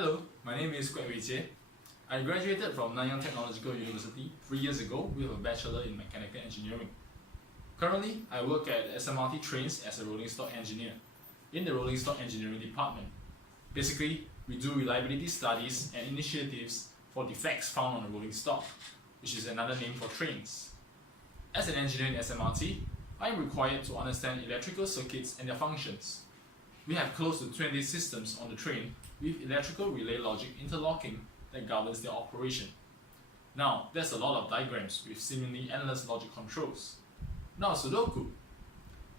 Hello, my name is KE4102. I graduated from Nanyang Technological University 3 years ago with a Bachelor in Mechanical Engineering. Currently, I work at SMRT Trains as a rolling stock engineer in the rolling stock engineering department. Basically, we do reliability studies and initiatives for defects found on the rolling stock, which is another name for trains. As an engineer in SMRT, I am required to understand electrical circuits and their functions. We have close to 20 systems on the train with electrical relay logic interlocking that governs their operation. Now, there's a lot of diagrams with seemingly endless logic controls. Now, Sudoku.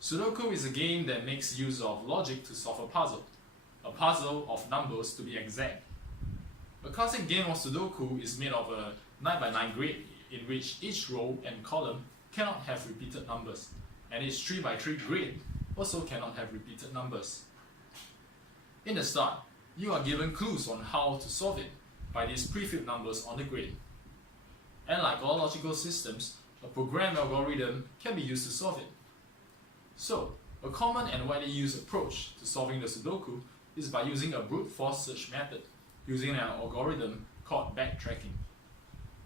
Sudoku is a game that makes use of logic to solve a puzzle of numbers to be exact. A classic game of Sudoku is made of a 9x9 grid in which each row and column cannot have repeated numbers, and each 3x3 grid also cannot have repeated numbers. In the start, you are given clues on how to solve it by these pre-filled numbers on the grid. And like all logical systems, a program algorithm can be used to solve it. So, a common and widely used approach to solving the Sudoku is by using a brute force search method using an algorithm called backtracking.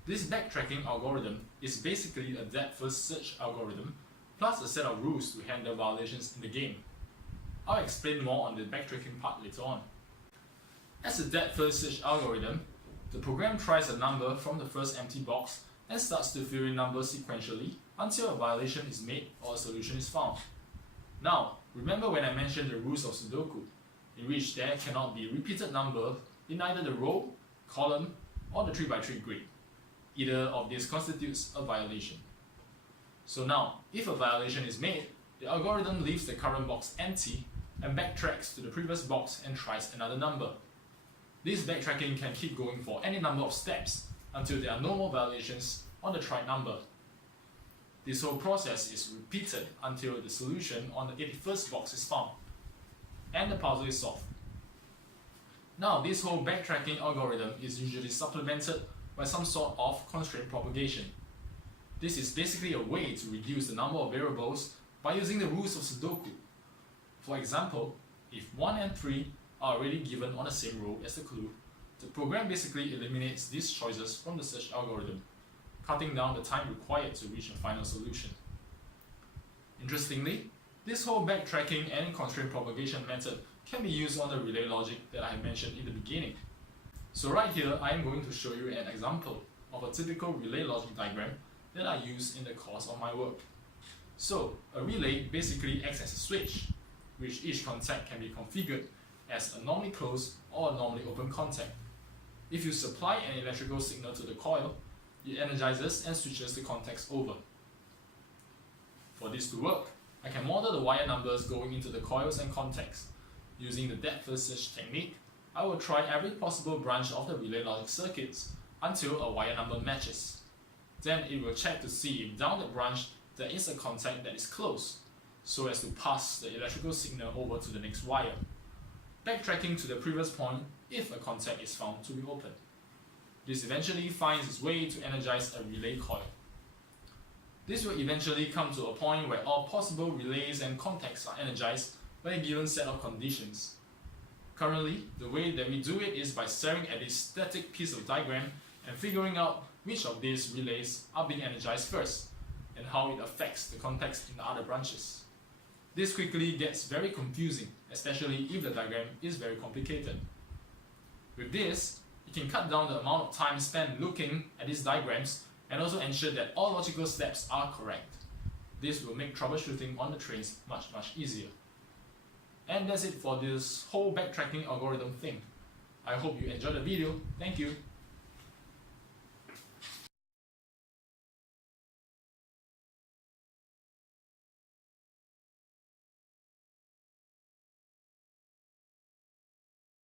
This backtracking algorithm is basically a depth-first search algorithm plus a set of rules to handle violations in the game. I'll explain more on the backtracking part later on. As a depth-first search algorithm, the program tries a number from the first empty box and starts to fill in numbers sequentially until a violation is made or a solution is found. Now, remember when I mentioned the rules of Sudoku, in which there cannot be repeated numbers in either the row, column, or the 3x3 grid. Either of these constitutes a violation. So now, if a violation is made, the algorithm leaves the current box empty and backtracks to the previous box and tries another number. This backtracking can keep going for any number of steps until there are no more violations on the tried number. This whole process is repeated until the solution on the 81st box is found, and the puzzle is solved. Now, this whole backtracking algorithm is usually supplemented by some sort of constraint propagation. This is basically a way to reduce the number of variables by using the rules of Sudoku. For example, if 1 and 3 are already given on the same row as the clue, the program basically eliminates these choices from the search algorithm, cutting down the time required to reach a final solution. Interestingly, this whole backtracking and constraint propagation method can be used on the relay logic that I mentioned in the beginning. So right here, I am going to show you an example of a typical relay logic diagram that I use in the course of my work. So, a relay basically acts as a switch, which each contact can be configured as a normally closed or a normally open contact. If you supply an electrical signal to the coil, it energizes and switches the contacts over. For this to work, I can model the wire numbers going into the coils and contacts. Using the depth-first search technique, I will try every possible branch of the relay logic circuits until a wire number matches. Then it will check to see if down the branch there is a contact that is closed, so as to pass the electrical signal over to the next wire, backtracking to the previous point if a contact is found to be open. This eventually finds its way to energize a relay coil. This will eventually come to a point where all possible relays and contacts are energized by a given set of conditions. Currently, the way that we do it is by staring at this static piece of diagram and figuring out which of these relays are being energized first, and how it affects the contacts in the other branches. This quickly gets very confusing, especially if the diagram is very complicated. With this, you can cut down the amount of time spent looking at these diagrams and also ensure that all logical steps are correct. This will make troubleshooting on the trains much easier. And that's it for this whole backtracking algorithm thing. I hope you enjoyed the video. Thank you.